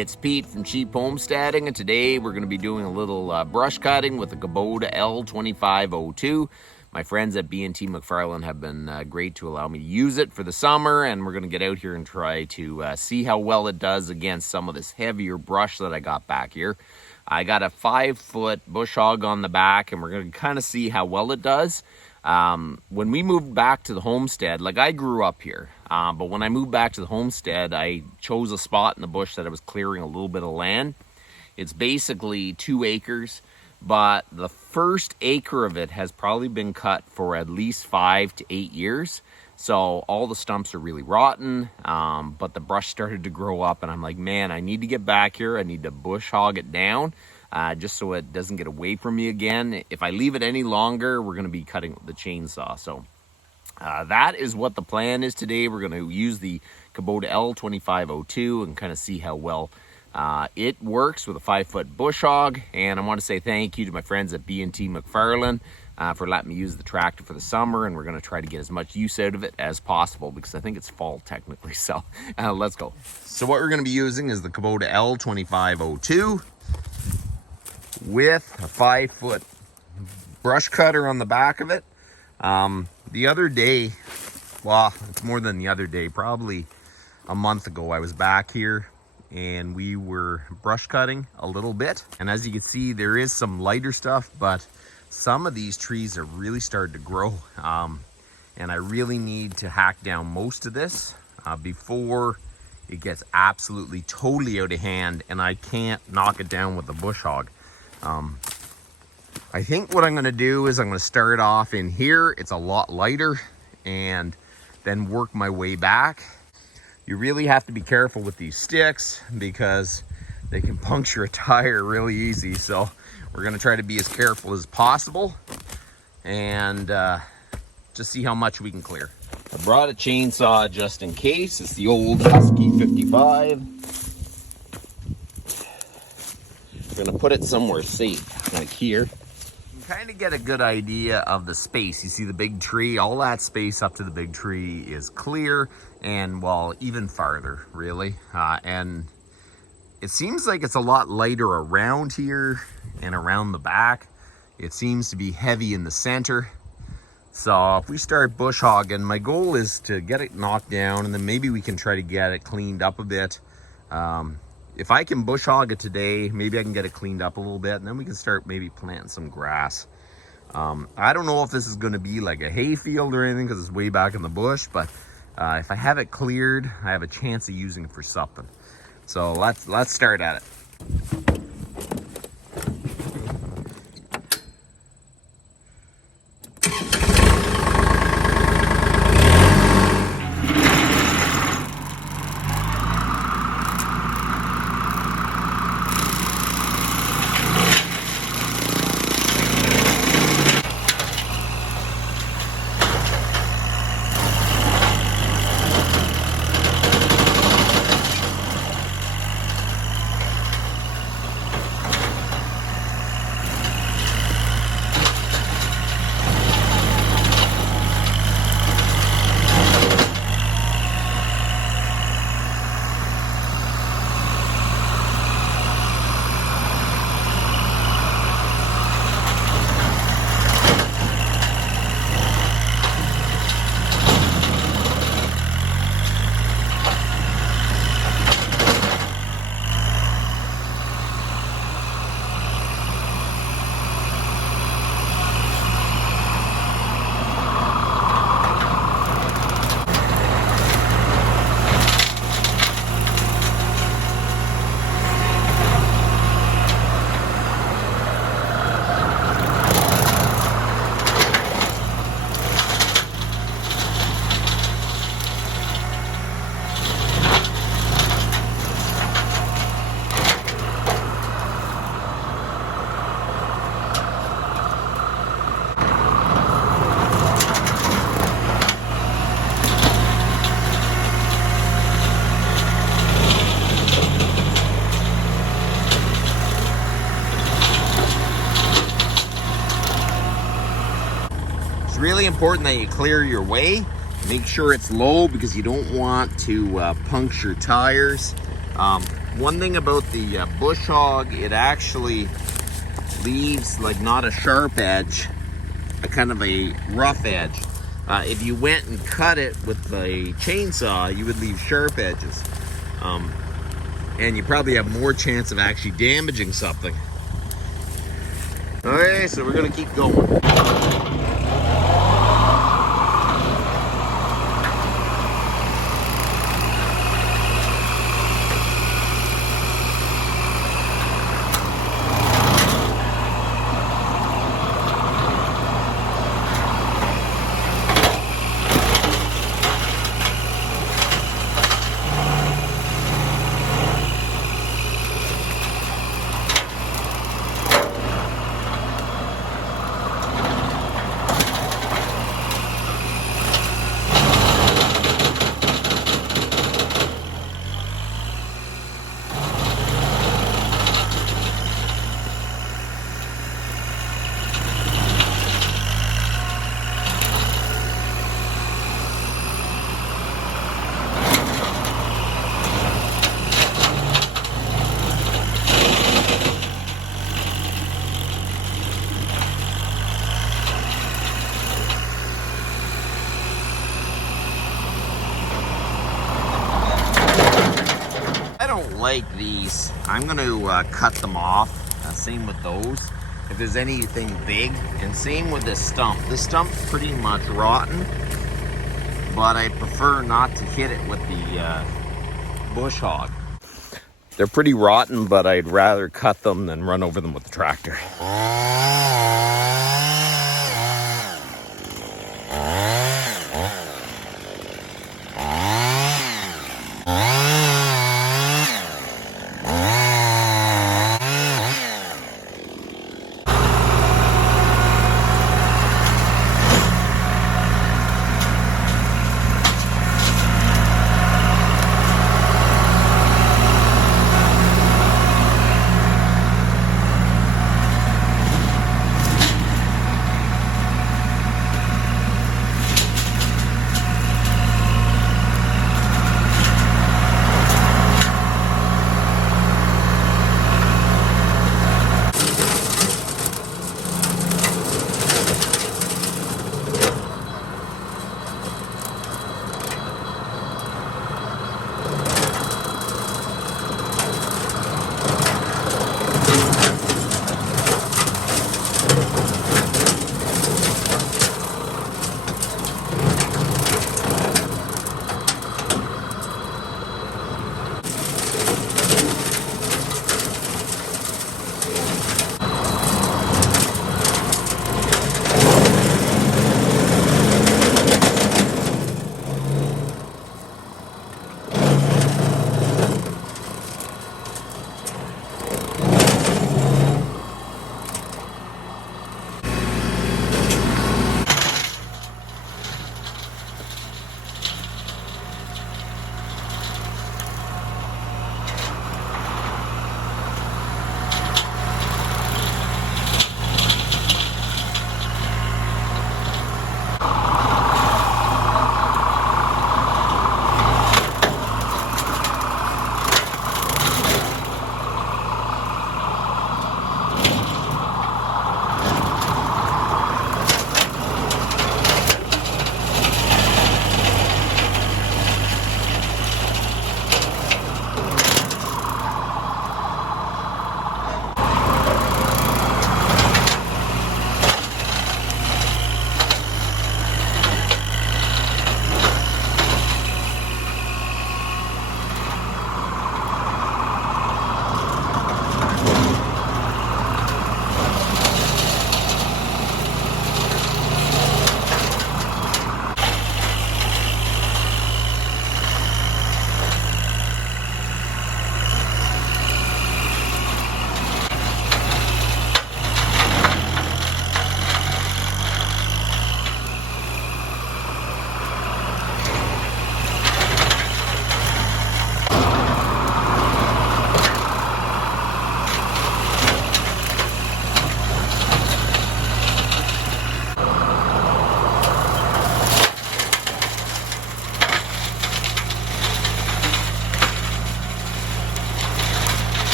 It's Pete from Cheap Homesteading, and today we're going to be doing a little brush cutting with the Kubota L2502. My friends at B&T MacFarlane have been great to allow me to use it for the summer, and we're going to get out here and try to see how well it does against some of this heavier brush that I got back here. I got a 5-foot Bush Hog on the back, and we're going to kind of see how well it does. When we moved back to the homestead, like I grew up here, but when I moved back to the homestead, I chose a spot in the bush that I was clearing a little bit of land. It's basically 2 acres, but the first acre of it has probably been cut for at least 5 to 8 years. So all the stumps are really rotten, but the brush started to grow up, and I'm like, man, I need to get back here. I need to bush hog it down. Just so it doesn't get away from me again. If I leave it any longer, we're going to be cutting with the chainsaw. So that is what the plan is today. We're going to use the Kubota L2502 and kind of see how well it works with a 5-foot bush hog. And I want to say thank you to my friends at B&T MacFarlane for letting me use the tractor for the summer. And we're going to try to get as much use out of it as possible because I think it's fall technically. So let's go. So what we're going to be using is the Kubota L2502. With a 5-foot brush cutter on the back of it. The other day, well, it's more than the other day, probably a month ago, I was back here and we were brush cutting a little bit. And as you can see, there is some lighter stuff, but some of these trees are really starting to grow. And I really need to hack down most of this before it gets absolutely totally out of hand and I can't knock it down with the bush hog. I think what I'm going to do is I'm going to start off in here. It's a lot lighter, and then work my way back. You really have to be careful with these sticks because they can puncture a tire really easy. So we're going to try to be as careful as possible and just see how much we can clear. I brought a chainsaw just in case. It's the old Husky 55. We're gonna put it somewhere safe, like here. You kind of get a good idea of the space. You see the big tree, all that space up to the big tree is clear, and well, even farther, really. And it seems like it's a lot lighter around here and around the back. It seems to be heavy in the center. So if we start bush hogging, my goal is to get it knocked down, and then maybe we can try to get it cleaned up a bit. If I can bush hog it today, maybe I can get it cleaned up a little bit, and then we can start maybe planting some grass. I don't know if this is going to be like a hay field or anything because it's way back in the bush, but if I have it cleared, I have a chance of using it for something. So let's start at it. really important that you clear your way. Make sure it's low because you don't want to puncture tires. One thing about the Bush Hog, it actually leaves like not a sharp edge, a kind of a rough edge. If you went and cut it with a chainsaw, you would leave sharp edges. And you probably have more chance of actually damaging something. Okay, so we're gonna keep going. Like these, I'm going to cut them off. Same with those, if there's anything big, and same with this stump. This stump's pretty much rotten, but I prefer not to hit it with the Bush Hog. They're pretty rotten, but I'd rather cut them than run over them with the tractor.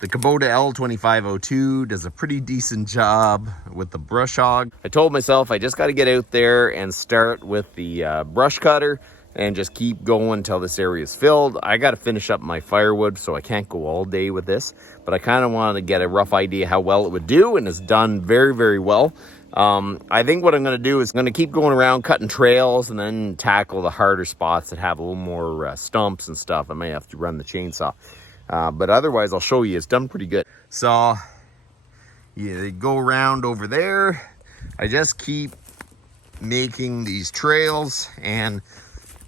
The Kubota L2502 does a pretty decent job with the brush hog. I told myself I just got to get out there and start with the brush cutter and just keep going until this area is filled. I got to finish up my firewood, so I can't go all day with this, but I kind of wanted to get a rough idea how well it would do, and it's done very, very well. I think what I'm going to do is I'm going to keep going around cutting trails and then tackle the harder spots that have a little more stumps and stuff. I may have to run the chainsaw. But otherwise, I'll show you, it's done pretty good. So, you go around over there. I just keep making these trails, and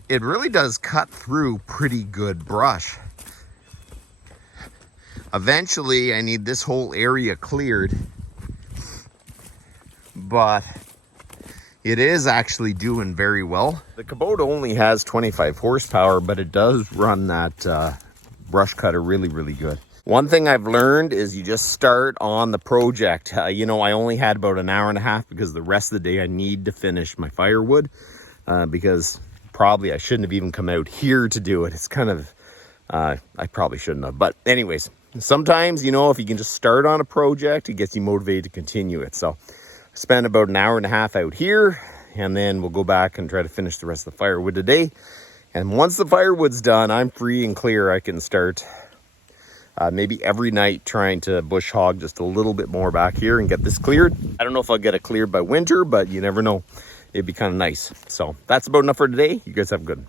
it really does cut through pretty good brush. Eventually, I need this whole area cleared, but it is actually doing very well. The Kubota only has 25 horsepower, but it does run that brush cutter really, really good. One thing I've learned is you just start on the project. You know, I only had about an hour and a half because the rest of the day I need to finish my firewood, because probably I shouldn't have even come out here to do it. It's kind of, I probably shouldn't have. But anyways, sometimes, you know, if you can just start on a project, it gets you motivated to continue it. So I spent about an hour and a half out here, and then we'll go back and try to finish the rest of the firewood today. And once the firewood's done, I'm free and clear. I can start maybe every night trying to bush hog just a little bit more back here and get this cleared. I don't know if I'll get it cleared by winter, but you never know. It'd be kind of nice. So that's about enough for today. You guys have a good one.